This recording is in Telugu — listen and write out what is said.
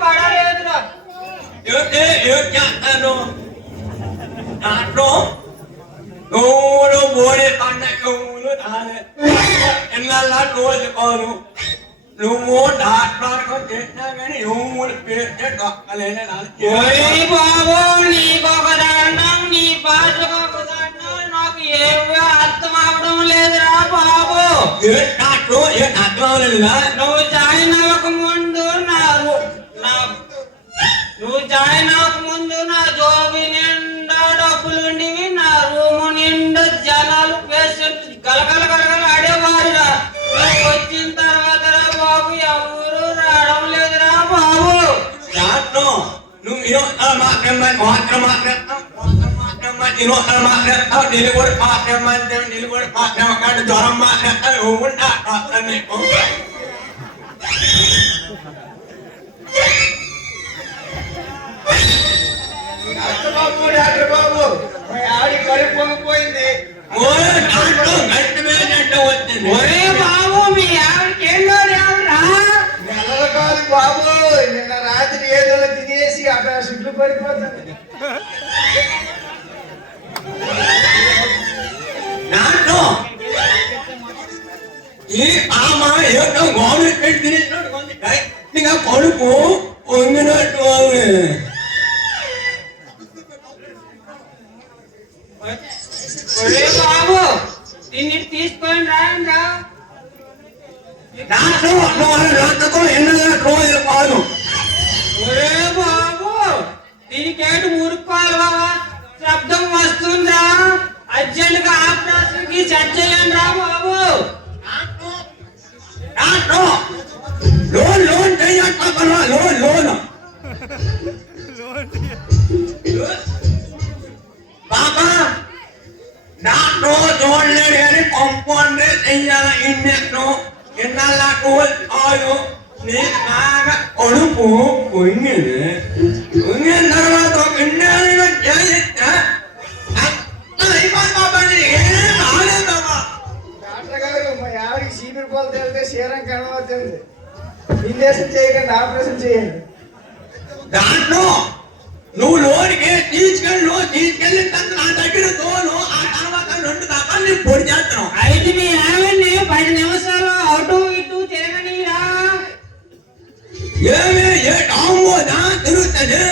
పడలేదురా. దాంట్లో నువ్వులు బోడి పండ నువ్వులు రాలే ఎన్నల్లా రోజుకోను నువ్వు డాక్టర్కు చేసినా కానీ నువ్వులు పేస్తే దొక్కలేని బాబు నీకొక దండం నీ భాషకొక దండం నాకు ఏమీ అర్థం అవడం లేదురా బాబు. నువ్వు జాయిన్ అవ్వక ముందు నా జోబి నిండా డబ్బులుండివి, నా రూము నిండా జనాలు పేషెంట్ గలగల గలగల ఆడేవారురా. నువ్వు వచ్చిన తర్వాత రా బాబు ఎవరు రావడం లేదురా బాబు. నువ్వు మాత్రం నిలుగుడు పాత్రం నిలుగుడు పాత్రం అక్కడ జ్వరం మాట్లాడతావు డాక్టర్ బాబు ఆడి కడుపు పొంగిపోయింది. ఒరే బాబు మీ ఆవిడకి ఏంటో రా. నెలలు కాదు బాబు, నిన్న రాత్రి ఏదో తినేసి అక్కడ సిడ్లు పడిపోతుంది. ఈ ఆమ ఏదో గవర్నమెంట్ తినేసినట్టు కొంచెం గట్టిగా కడుపు పొంగినట్టు. ఒరే బాబు దీన్ని తీసుకొని రాయండి. రోజులు కాదు. ఒరే బాబు దీనికేంటి మురుక్కోవాలా శబ్దం వస్తుందా? అర్జెంట్ గా ఆపరేషన్ కి సెట్ చేయండి రా బాబు. లోన్ లోన్ బాబా డాక్టర్ చూడలేడు కానీ పంపండి చెయ్యాల ఇన్నెట్టు ఎన్నెల్లకు కాదు నీకు బాగా కడుపు పొంగింది. పొంగిన తర్వాత ఒక ఇన్నెల్లు చేయిస్తే డాక్టర్ గారు మా ఆవిడకి చీపిరి పోలు తెలితే క్షీరం కనబడుతుంది. ఇంజక్షన్ చేయకండి, ఆపరేషన్ చేయండి. దాంట్లో నువ్వు లోనికి తీసుకెళ్ళిన తర్వాత నా దగ్గర తోను ఆ తర్వాత 2 దాకా నేను పొడి చేస్తాను. అయితే మీ ఆవిడ్ని 10 నిమిషాలు అటు ఇటు తిరగనీరా. ఏమి ఏ డాంబోదా తిరుగుతుంది.